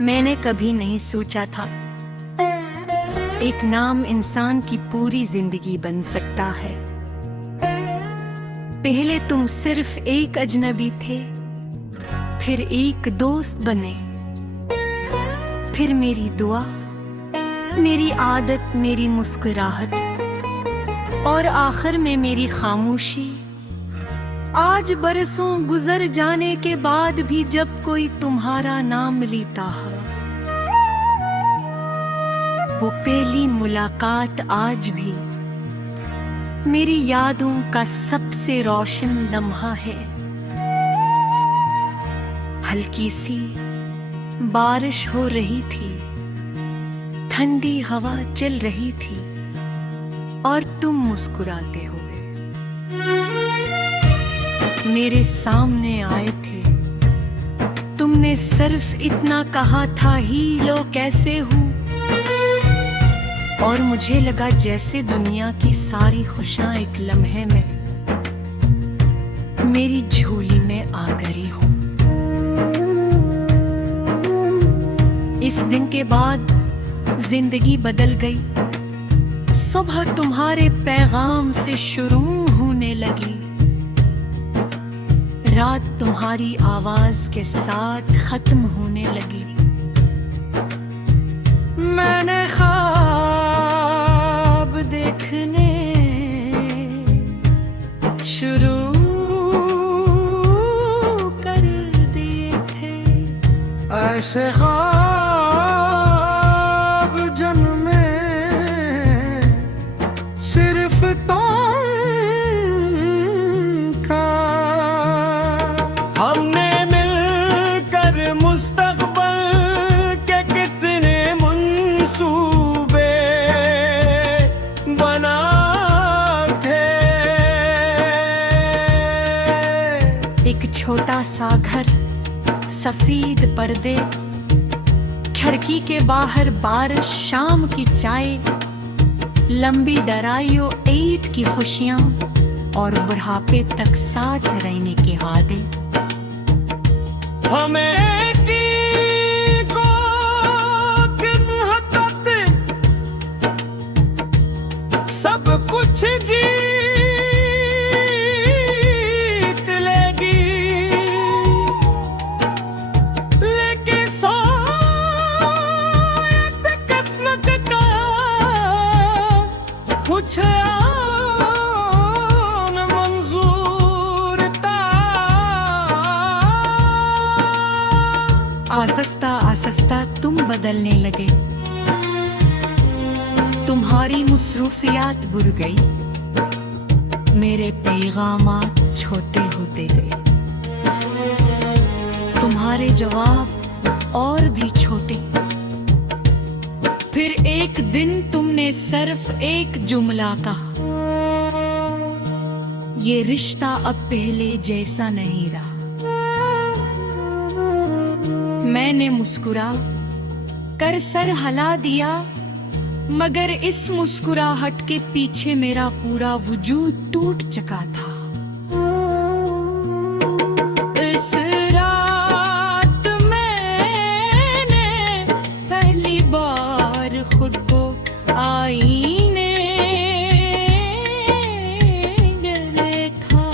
मैंने कभी नहीं सोचा था एक नाम इंसान की पूरी जिंदगी बन सकता है। पहले तुम सिर्फ एक अजनबी थे, फिर एक दोस्त बने, फिर मेरी दुआ, मेरी आदत, मेरी मुस्कुराहट और आखिर में मेरी खामोशी। आज बरसों गुजर जाने के बाद भी जब कोई तुम्हारा नाम लेता है, वो पहली मुलाकात आज भी मेरी यादों का सबसे रोशन लम्हा है। हल्की सी बारिश हो रही थी, ठंडी हवा चल रही थी और तुम मुस्कुराते हुए मेरे सामने आए थे। तुमने सिर्फ इतना कहा था, ही लो कैसे हूँ, और मुझे लगा जैसे दुनिया की सारी खुशियां एक लम्हे में मेरी झोली में आ गई हूँ। इस दिन के बाद जिंदगी बदल गई। सुबह तुम्हारे पैगाम से शुरू होने लगी, रात तुम्हारी आवाज के साथ खत्म होने लगी। मैंने ख्वाब देखने शुरू कर दिए थे, ऐसे ख्वाब जन्मे सिर्फ तुमका। हमने मिलकर मुस्तकबल के कितने मंसूबे बनाते। एक छोटा सा घर, सफेद पर्दे, खिड़की के बाहर बारिश, शाम की चाय, लंबी दराइयों, ईद की खुशियां और बुढ़ापे तक साथ रहने के वादे। हमें सब कुछ जीत लेगी, लेकिन शायद किस्मत का कुछ और मंजूर था। आहिस्ता आहिस्ता तुम बदलने लगे, तुम्हारी मुसरूफियात बढ़ गई, मेरे पैगामात छोटे होते गए, तुम्हारे जवाब और भी छोटे। फिर एक दिन तुमने सिर्फ एक जुमला कहा, ये रिश्ता अब पहले जैसा नहीं रहा। मैंने मुस्कुरा कर सर हिला दिया, मगर इस मुस्कुराहट के पीछे मेरा पूरा वजूद टूट चुका था। इस रात मैंने पहली बार खुद को आईने में देखा।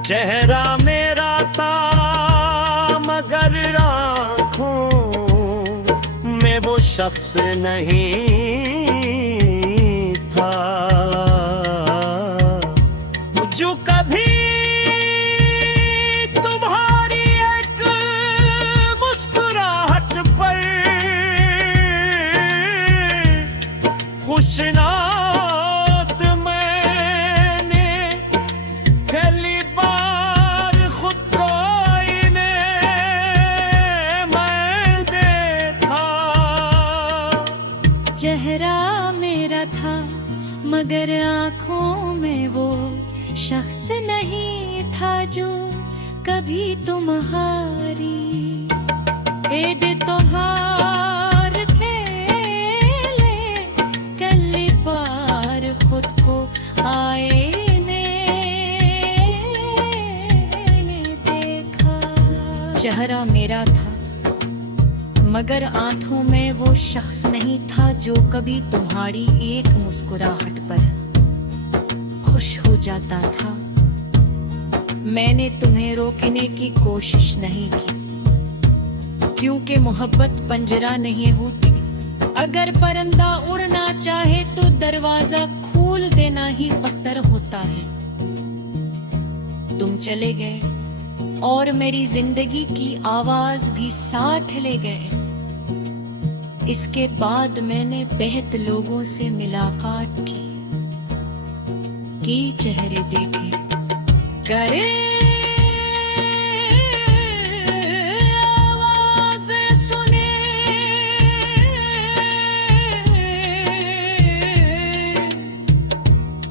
चेहरा मेरा था मगर आँखों में वो शख्स नहीं था जो कभी तुम्हारी एक मुस्कुराहट पर खुशनात मैंने पहली बार खुद को आईने में देखा। चेहरा मेरा था मगर आँखों में वो शख्स नहीं था जो कभी तुम्हारी ऐद तोहार खेले कल बार खुद को आईने में देखा। चेहरा मेरा था मगर आंखों में वो शख्स नहीं था जो कभी तुम्हारी एक मुस्कुराहट पर खुश हो जाता था। मैंने तुम्हें रोकने की कोशिश नहीं की, क्योंकि मोहब्बत पंजरा नहीं होती। अगर परिंदा उड़ना चाहे तो दरवाजा खोल देना ही बदतर होता है। तुम चले गए और मेरी जिंदगी की आवाज भी साथ ले गए। इसके बाद मैंने बेहद लोगों से मुलाकात की चेहरे देखे, करे आवाज़ें सुने,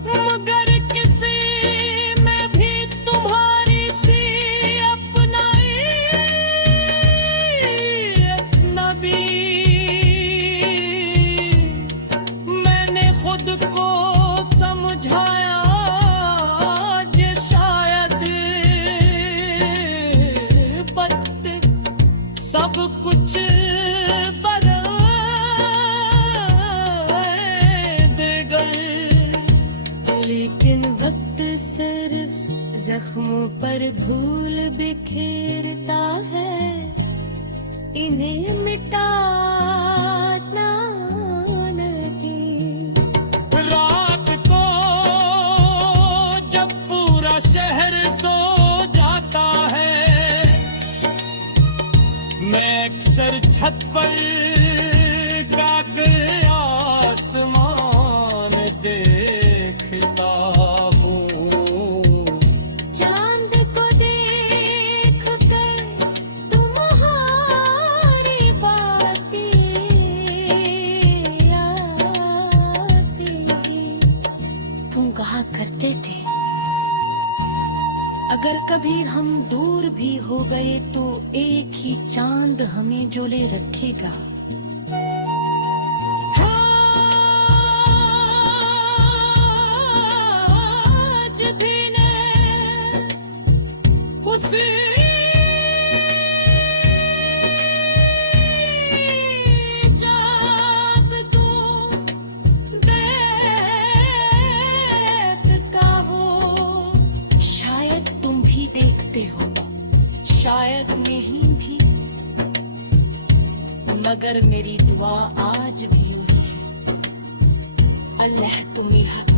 मगर किसी में भी तुम्हारी सी अजनबी मैंने खुद को समझाया। सब कुछ बदल देगा, लेकिन वक्त सिर्फ जख्मों पर धूल बिखेरता है, इन्हें मिटाना नहीं। रात को जब पूरा शहर सो जाता है, मैं अक्सर छत पर जाकर आसमान देखता हूँ। चांद को देख कर तुम्हारी बातें आती, तुम कहा करते थे अगर कभी हम दूर भी हो गए तो एक ही चांद हमें जोड़े रखेगा। आज भी ने उसी जाब तो देखता हो, शायद तुम भी देखते हो, शायद नहीं भी, मगर मेरी दुआ आज भी हुई है। अल्लाह तुम्हें हक